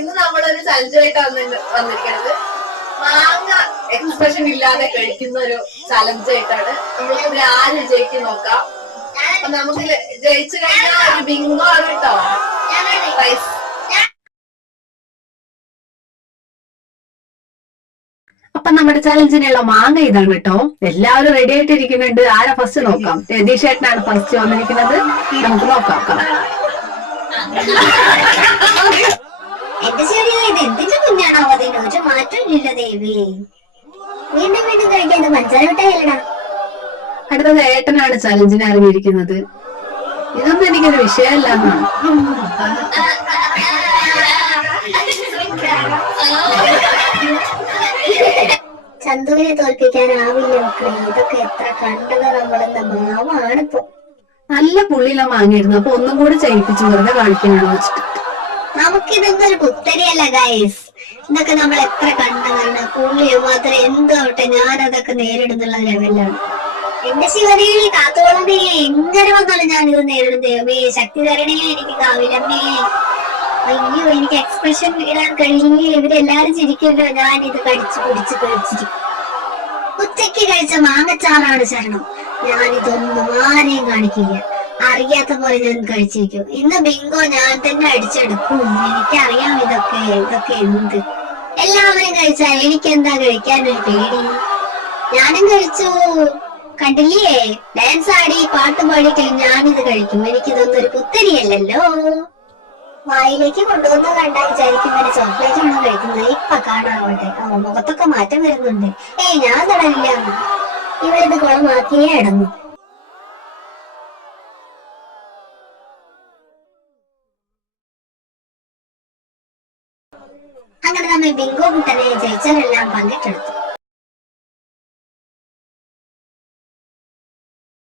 ഇന്ന് നമ്മളൊരു ചലഞ്ചായിട്ട് വന്നിരിക്കുന്നത് മാങ്ങ എക്സ്പ്രഷൻ ഇല്ലാതെ കഴിക്കുന്ന ഒരു ചലഞ്ചായിട്ടാണ്. നമ്മൾക്ക് ആര് വിജയിക്കും നോക്കാം. അപ്പൊ നമുക്ക് ജയിച്ചു കഴിഞ്ഞാൽ ഒരു ബിങ്കോ ആണ് കേട്ടോ പ്രൈസ്. അപ്പൊ നമ്മുടെ ചലഞ്ചിനുള്ള മാങ്ങ ഇതാണ് കേട്ടോ. എല്ലാവരും റെഡി ആയിട്ടിരിക്കുന്നുണ്ട്. ആരാ ഫസ്റ്റ് നോക്കാം? രതീഷ് ചേട്ടനാണ് ഫസ്റ്റ് വന്നിരിക്കുന്നത്. നമുക്ക് നോക്കാം. എന്റെ ശരിയാ, ഇത് എന്തിന്റെ കുഞ്ഞാണോ അതിന് ഒരു മാറ്റമില്ല ദേവി. വീണ്ടും വീണ്ടും കഴിക്കാൻ പഞ്ചാര മിഠായില്ലടാ. അടുത്തത് ഏട്ടനാണ് ചലഞ്ചിന് ഇറങ്ങിയിരിക്കുന്നത്. ഇതൊന്നും എനിക്കൊരു വിഷയമല്ല എന്നാണ്. ചന്തുവിനെ തോൽപ്പിക്കാനാവില്ല മക്കളെ. ഇതൊക്കെ എത്ര കണ്ടത് നമ്മളെന്ന ഭാവമാണിപ്പോ. നല്ല പുള്ളിയില മാങ്ങിയിരുന്നു. അപ്പൊ ഒന്നും കൂടി ചെയ്യിപ്പിച്ചു വെറുതെ കാണിക്കാനാണ് വെച്ചിട്ട്. നമുക്കിതൊന്നും ഒരു പുത്തരിയല്ല ഗൈസ്. ഇതൊക്കെ നമ്മൾ എത്ര കണ്ടതാണ്. പുള്ളിയോ മാത്രം എന്താവട്ടെ ഞാനതൊക്കെ നേരിടുന്നുള്ള ലെവലിലാണ്. എന്റെ ശിവനയിൽ കാത്തോളമേ, എങ്ങനെ വന്നാലും ഞാനിത് നേരിടും. ദൈവമേ ശക്തി തരണേ എനിക്ക് കാവിലമ്മേ. അയ്യോ, എനിക്ക് എക്സ്പ്രഷൻ ഇടാൻ കഴിയില്ലേ. ഇവരെല്ലാരും ചിരിക്കല്ലോ. ഞാനിത് കടിച്ചു പിടിച്ച് കഴിച്ചിരിക്കും. ഉച്ചയ്ക്ക് കഴിച്ച മാങ്ങച്ചാറാണ് ശരണം. ഞാനിതൊന്നും ആരെയും കാണിക്കില്ല. അറിയാത്ത പോലെ ഞാൻ കഴിച്ചിരിക്കും. ഇന്ന് ബിങ്കോ ഞാൻ തന്നെ അടിച്ചെടുക്കും. എനിക്കറിയാം ഇതൊക്കെ എന്ത്. എല്ലാവരും കഴിച്ചാൽ എനിക്കെന്താ കഴിക്കാനൊരു പേടി. ഞാനും കഴിച്ചു. കണ്ടില്ലേ, ഡാൻസ് ആടി പാട്ട് പാടിയിട്ട് ഞാനിത് കഴിക്കും. എനിക്കിതൊന്നും ഒരു പുത്തരിയല്ലല്ലോ. വായിലേക്ക് കൊണ്ടുവന്ന് കണ്ടാൽ വിചാരിക്കും ഇവരെ ചോക്ലേറ്റ് ആണോ കഴിക്കുന്നത്. ഇപ്പൊ കാണാവട്ടെ. മുഖത്തൊക്കെ മാറ്റം വരുന്നുണ്ട്. ഞാൻ തടവില്ല. ഇവരിത് കുളമാക്കിയേ അടങ്ങും. അങ്ങനെ നമ്മൾ ബിങ്കോ കുട്ടനെ ജയിച്ചവരെല്ലാം പങ്കിട്ടെടുത്തു.